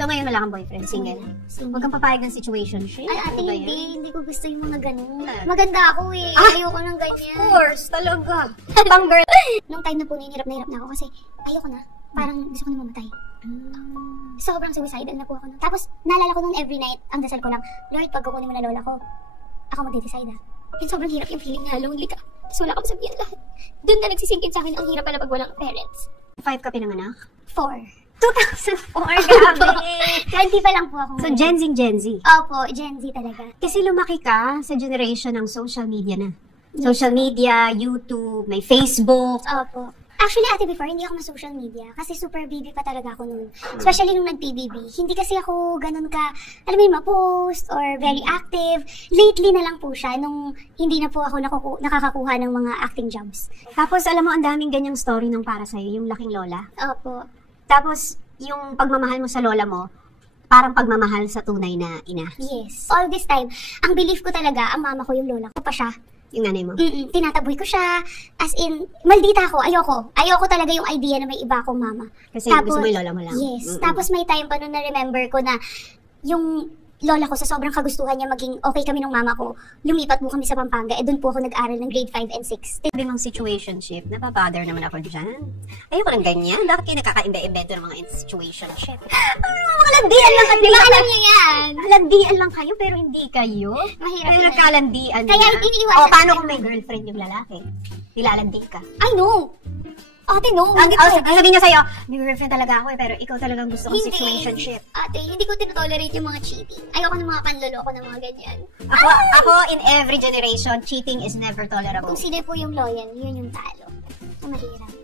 So, ngayon wala kang boyfriend? Single? Huwag kang papayag ng situationship? Ay, ate, hindi ko gusto yung mga ganun. Maganda ako eh. Ayoko ng ganyan. Of course, talaga. Pang girl. Nung time na po, hirap na ako kasi ayoko na. Parang gusto ko na mamatay. Sobrang suicidal na po ako. Tapos, naalala ko noon every night, ang dasal ko lang, Lord, pag kukunin mo na lola ko, ako mag-decide Yung sobrang hirap yung feeling na lonely ka. Tapos wala kang sabihan lahat. Doon na nagsisingkin sa akin, ang hirap pala pag walang parents. 5 ka pinanganak? 4. 2004, grabe. 20 pa lang po ako. So, Gen Z? Opo, Gen Z talaga. Kasi lumaki ka sa generation ng social media na. Social media, YouTube, may Facebook. Opo. Actually, ate, before, hindi ako ma-social media. Kasi super baby pa talaga ako noon. Especially nung nag-PBB. Hindi kasi ako ganun ka, alam mo yun, ma-post or very active. Lately na lang po siya, nung hindi na po ako nakakakuha ng mga acting jobs. Tapos, alam mo, ang daming ganyang story ng para sa'yo, yung laking lola. Opo. Tapos, yung pagmamahal mo sa lola mo, parang pagmamahal sa tunay na ina. Yes. All this time, ang belief ko talaga, ang mama ko yung lola ko pa siya. Yung nanay mo? Tinataboy ko siya. As in, maldita ako. Ayoko talaga yung idea na may iba akong mama. Kasi tapos, gusto mo yung lola mo lang. Yes. Tapos may time pa nun na-remember ko na yung lola ko, sa sobrang kagustuhan niya maging okay kami ng mama ko, lumipat po kami sa Pampanga, doon po ako nag-aral ng grade 5 and 6. Sabi mong situationship, napabother naman ako dyan. Ayoko lang ganyan. Bakit kayo nakaka-invento ng mga situationship? Mga landian lang kayo. Di ba alam niyo yan? Landian lang kayo, pero hindi kayo. Mahirap pero yan. nagkalandian Kaya na. iniiwasan. O, paano kung may girlfriend yung lalaki? Nilalandi ka. I know. Ate, no. Sabihin niya sa'yo, may girlfriend talaga ako pero ikaw talagang gusto kong situationship. Ate, hindi ko tinotolerate yung mga cheating. Ayoko ng mga panloloko ng mga ganyan. Ako, in every generation, cheating is never tolerable. Kung sino po yung loyal, yun yung talo. Mahirap.